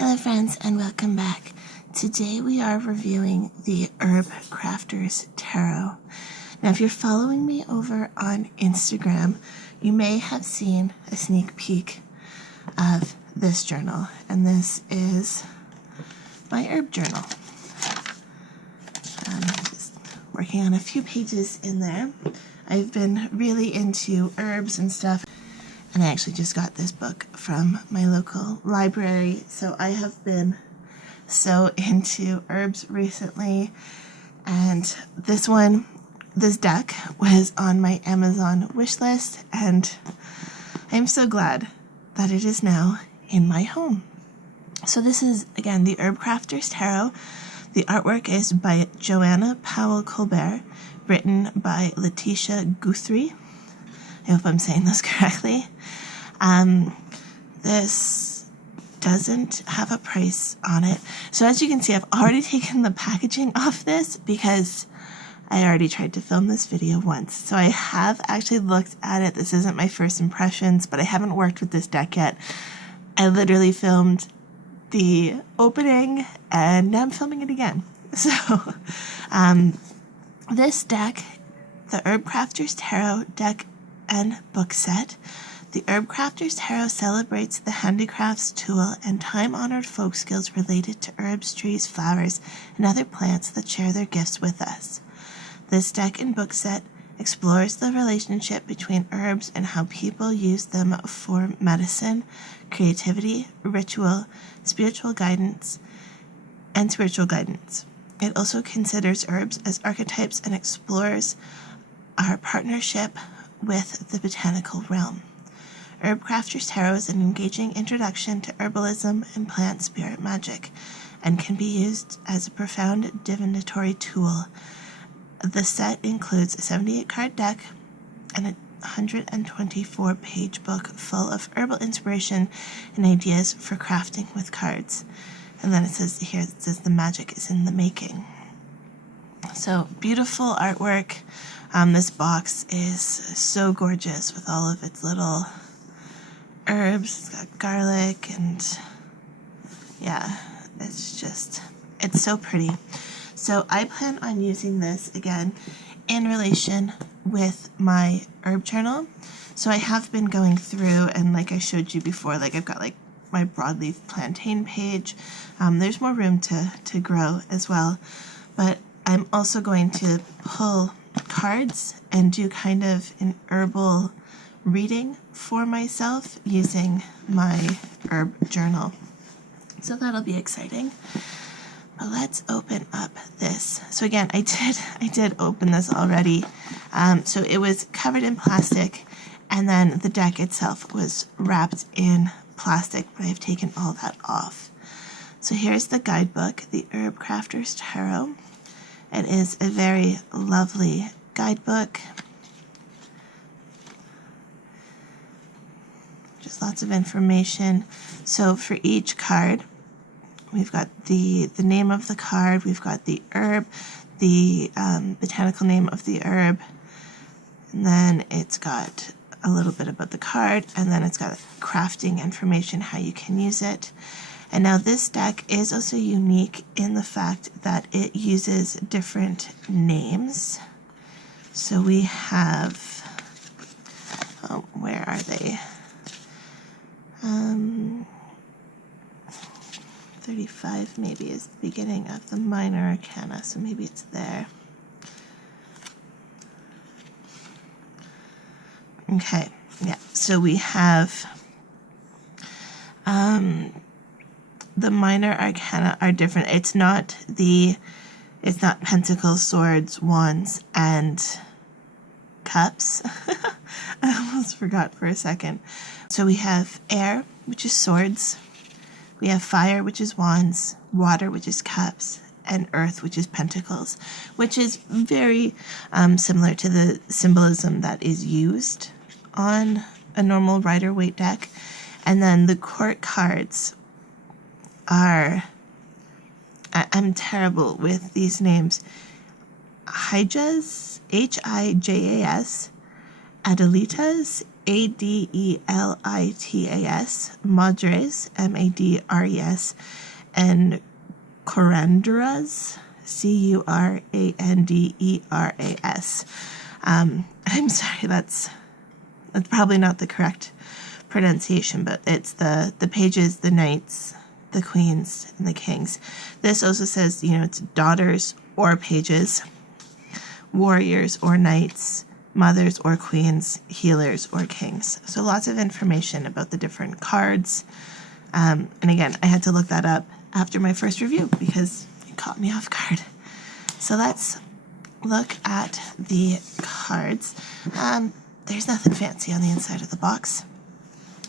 Hello friends and welcome back. Today we are reviewing the Herbcrafter's Tarot. Now if you're following me over on Instagram, you may have seen a sneak peek of this journal, and this is my herb journal. Just working on a few pages in there. I've been really into herbs and stuff, and I actually just got this book from my local library, so I have been so into herbs recently. And this deck was on my Amazon wish list, and I'm so glad that it is now in my home. So this is, again, the Herbcrafter's Tarot. The artwork is by Joanna Powell Colbert, written by Letitia Guthrie. I hope I'm saying this correctly. This doesn't have a price on it. So as you can see, I've already taken the packaging off this because I already tried to film this video once. So I have actually looked at it. This isn't my first impressions, but I haven't worked with this deck yet. I literally filmed the opening and now I'm filming it again. So this deck, the Herbcrafter's Tarot deck and book set. The Herbcrafter's Tarot celebrates the handicrafts, tool, and time-honored folk skills related to herbs, trees, flowers, and other plants that share their gifts with us. This deck and book set explores the relationship between herbs and how people use them for medicine, creativity, ritual, spiritual guidance. It also considers herbs as archetypes and explores our partnership with the botanical realm. Herbcrafter's Tarot is an engaging introduction to herbalism and plant spirit magic, and can be used as a profound divinatory tool. The set includes a 78-card deck and a 124-page book full of herbal inspiration and ideas for crafting with cards. And then it says the magic is in the making. So beautiful artwork. This box is so gorgeous with all of its little herbs. It's got garlic and yeah, it's so pretty. So I plan on using this again in relation with my herb journal. So I have been going through, and like I showed you before, like I've got like my broadleaf plantain page. There's more room to grow as well, but I'm also going to pull cards and do kind of an herbal reading for myself using my herb journal. So that'll be exciting. But let's open up this. So again, I did open this already. So it was covered in plastic, and then the deck itself was wrapped in plastic, but I've taken all that off. So here's the guidebook, the Herbcrafter's Tarot. It is a very lovely guidebook. Just lots of information. So for each card, we've got the name of the card, we've got the herb, the botanical name of the herb, and then it's got a little bit about the card, and then it's got crafting information, how you can use it. And now this deck is also unique in the fact that it uses different names. So we have, where are they? 35 maybe is the beginning of the minor arcana, so maybe it's there. Okay, yeah, so we have the minor arcana are different. It's not pentacles, swords, wands, and cups. I almost forgot for a second. So we have air, which is swords. We have fire, which is wands, water, which is cups, and earth, which is pentacles, which is very similar to the symbolism that is used on a normal Rider-Waite deck. And then the court cards are, I'm terrible with these names, Hijas, Hijas, Adelitas, Adelitas, Madres, Madres, and Curanderas, Curanderas. I'm sorry, that's probably not the correct pronunciation, but it's the pages, the knights, the queens, and the kings. This also says, it's daughters or pages, warriors or knights, mothers or queens, healers or kings. So lots of information about the different cards. And again, I had to look that up after my first review because it caught me off guard. So let's look at the cards. There's nothing fancy on the inside of the box.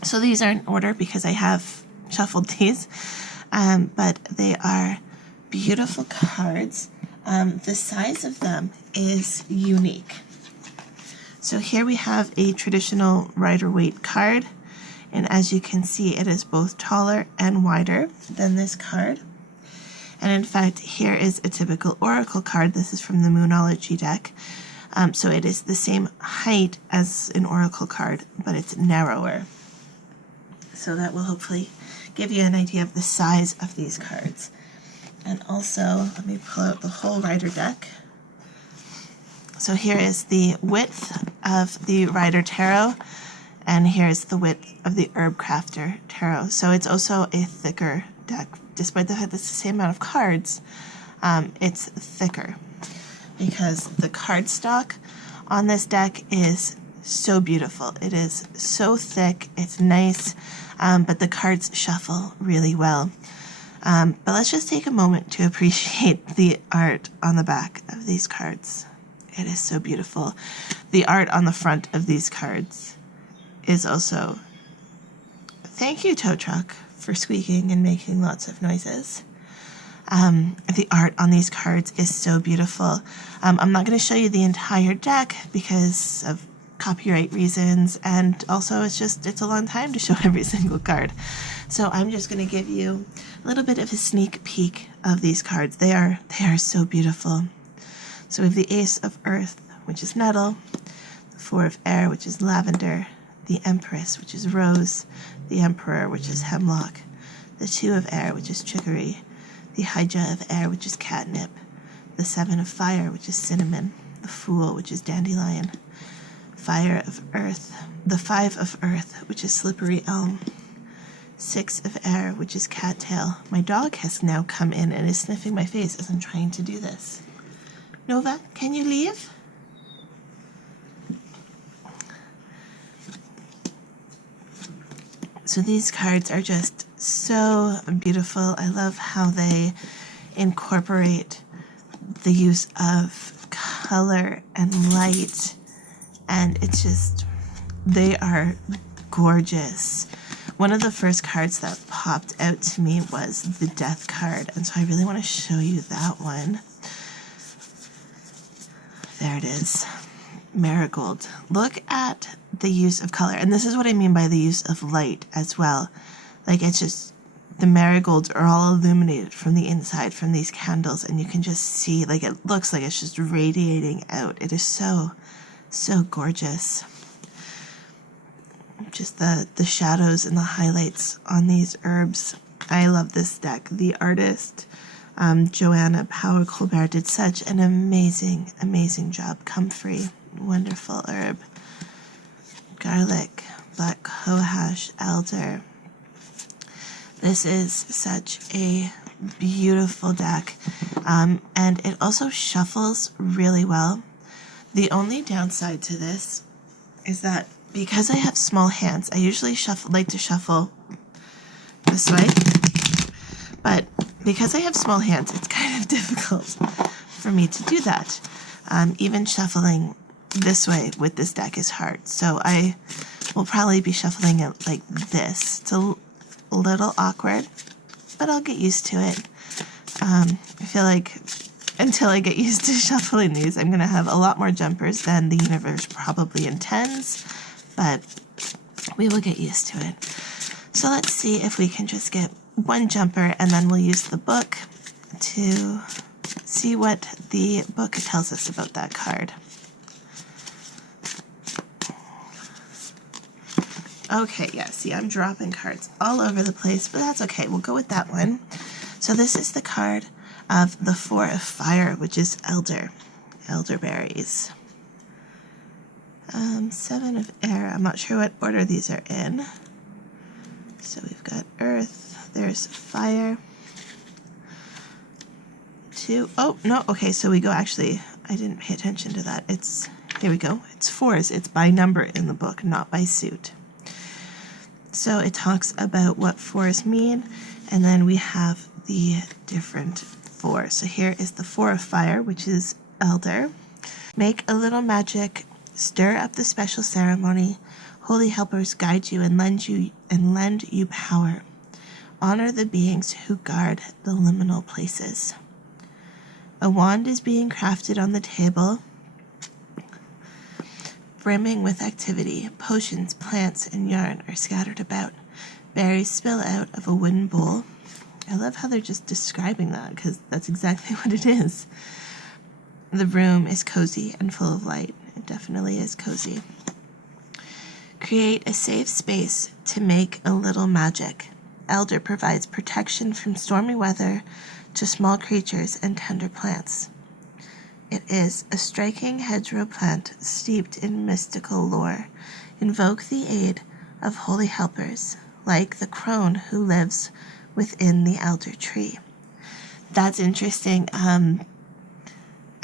So these are in order because I have shuffled these, but they are beautiful cards. The size of them is unique. So here we have a traditional Rider-Waite card, and as you can see, it is both taller and wider than this card. And in fact, here is a typical Oracle card. This is from the Moonology deck. So it is the same height as an Oracle card, but it's narrower. So that will hopefully give you an idea of the size of these cards. And also, let me pull out the whole Rider deck. So here is the width of the Rider Tarot, and here's the width of the Herbcrafter Tarot. So it's also a thicker deck. Despite the fact that it's the same amount of cards, it's thicker because the cardstock on this deck is so beautiful. It is so thick, it's nice, but the cards shuffle really well. But let's just take a moment to appreciate the art on the back of these cards. It is so beautiful. The art on the front of these cards is also... Thank you, tow truck, for squeaking and making lots of noises. The art on these cards is so beautiful. I'm not going to show you the entire deck because of copyright reasons, and also it's a long time to show every single card. So I'm just going to give you a little bit of a sneak peek of these cards. They are so beautiful. So we have the Ace of Earth, which is nettle, the Four of Air, which is lavender, the Empress, which is rose, the Emperor, which is hemlock, the Two of Air, which is chicory, the Hydra of Air, which is catnip, the Seven of Fire, which is cinnamon, the Fool, which is dandelion, Fire of Earth, the Five of Earth, which is slippery elm, Six of Air, which is cattail. My dog has now come in and is sniffing my face as I'm trying to do this. Nova, can you leave? So these cards are just so beautiful. I love how they incorporate the use of color and light, and it's just, they are gorgeous. One of the first cards that popped out to me was the Death card, and so I really want to show you that one. There it is. Marigold. Look at the use of color, and this is what I mean by the use of light as well. Like, it's just, the marigolds are all illuminated from the inside from these candles, and you can just see, like, it looks like it's just radiating out. It is so gorgeous. Just the shadows and the highlights on these herbs. I love this deck. The artist, Joanna Power Colbert, did such an amazing job. Comfrey, wonderful herb. Garlic, black cohosh, elder. This is such a beautiful deck, and it also shuffles really well. The only downside to this is that because I have small hands, I usually like to shuffle this way, but because I have small hands, it's kind of difficult for me to do that. Even shuffling this way with this deck is hard, so I will probably be shuffling it like this. It's a little awkward, but I'll get used to it. I feel like until I get used to shuffling these, I'm going to have a lot more jumpers than the universe probably intends, but we will get used to it. So let's see if we can just get one jumper, and then we'll use the book to see what the book tells us about that card. Okay, yeah, see, I'm dropping cards all over the place, but that's okay. We'll go with that one. So this is the card of the Four of Fire, which is elderberries. Seven of Air. I'm not sure what order these are in. So we've got Earth. There's Fire. Two. Oh, no. Okay, so we go actually. I didn't pay attention to that. Here we go. It's fours. It's by number in the book, not by suit. So it talks about what fours mean, and then we have the different fours. So here is the Four of Fire, which is elder. Make a little magic, stir up the special ceremony. Holy helpers guide you and lend you power. Honor the beings who guard the liminal places. A wand is being crafted on the table, brimming with activity. Potions, plants, and yarn are scattered about. Berries spill out of a wooden bowl. I love how they're just describing that, because that's exactly what it is. The room is cozy and full of light. It definitely is cozy. Create a safe space to make a little magic. Elder provides protection from stormy weather to small creatures and tender plants. It is a striking hedgerow plant steeped in mystical lore. Invoke the aid of holy helpers, like the crone who lives within the elder tree. That's interesting.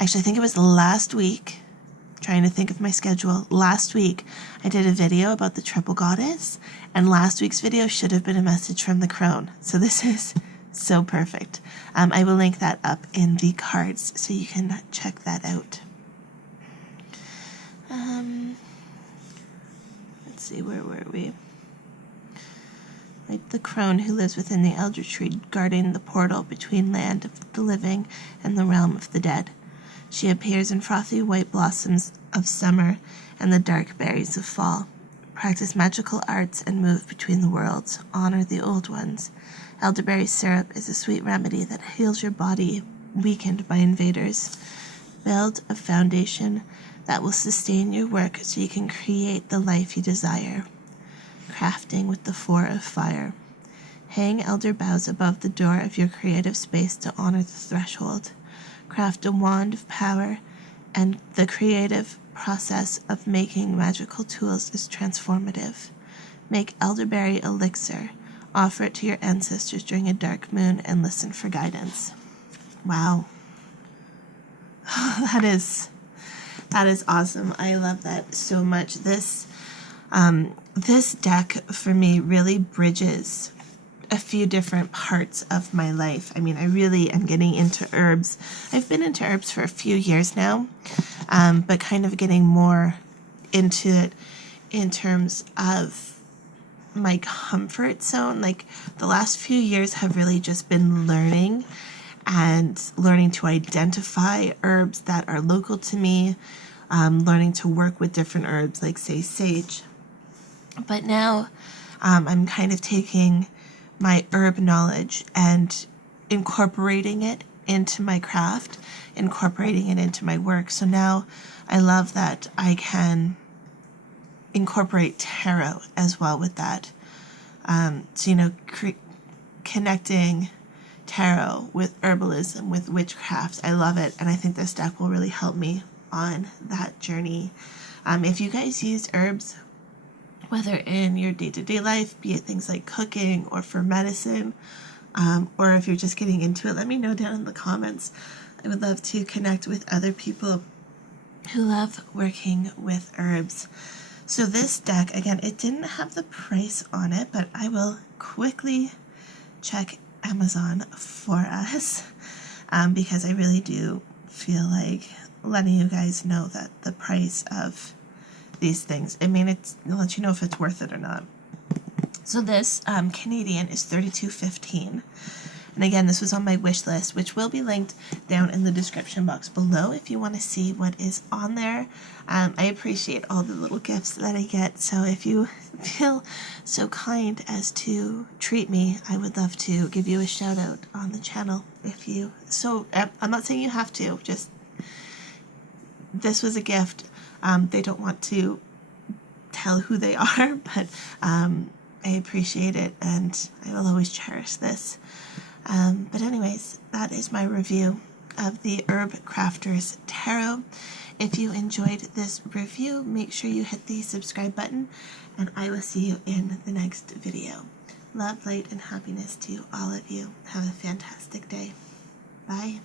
Actually, I think it was last week, trying to think of my schedule. Last week, I did a video about the triple goddess, and last week's video should have been a message from the crone. So this is so perfect. I will link that up in the cards so you can check that out. Let's see, where were we? Like the crone who lives within the elder tree, guarding the portal between land of the living and the realm of the dead. She appears in frothy white blossoms of summer and the dark berries of fall. Practice magical arts and move between the worlds. Honor the old ones. Elderberry syrup is a sweet remedy that heals your body weakened by invaders. Build a foundation that will sustain your work so you can create the life you desire. Crafting with the Four of Fire. Hang elder boughs above the door of your creative space to honor the threshold. Craft a wand of power, and the creative process of making magical tools is transformative. Make elderberry elixir. Offer it to your ancestors during a dark moon and listen for guidance. Wow. That is awesome. I love that so much. This deck for me really bridges a few different parts of my life. I mean, I really am getting into herbs. I've been into herbs for a few years now, but kind of getting more into it in terms of my comfort zone. Like the last few years have really just been learning to identify herbs that are local to me, learning to work with different herbs like say sage. But now I'm kind of taking my herb knowledge and incorporating it into my craft, incorporating it into my work. So now I love that I can incorporate tarot as well with that. So, connecting tarot with herbalism, with witchcraft, I love it. And I think this deck will really help me on that journey. If you guys use herbs, whether in your day-to-day life, be it things like cooking or for medicine, or if you're just getting into it, let me know down in the comments. I would love to connect with other people who love working with herbs. So this deck, again, it didn't have the price on it, but I will quickly check Amazon for us, because I really do feel like letting you guys know that the price of these things, I mean, it'll let you know if it's worth it or not. So this Canadian is $32.15. And again, this was on my wish list, which will be linked down in the description box below if you want to see what is on there. I appreciate all the little gifts that I get, so if you feel so kind as to treat me, I would love to give you a shout out on the channel. I'm not saying you have to, just this was a gift. They don't want to tell who they are, but I appreciate it, and I will always cherish this. But anyways, that is my review of the Herbcrafter's Tarot. If you enjoyed this review, make sure you hit the subscribe button, and I will see you in the next video. Love, light, and happiness to all of you. Have a fantastic day. Bye.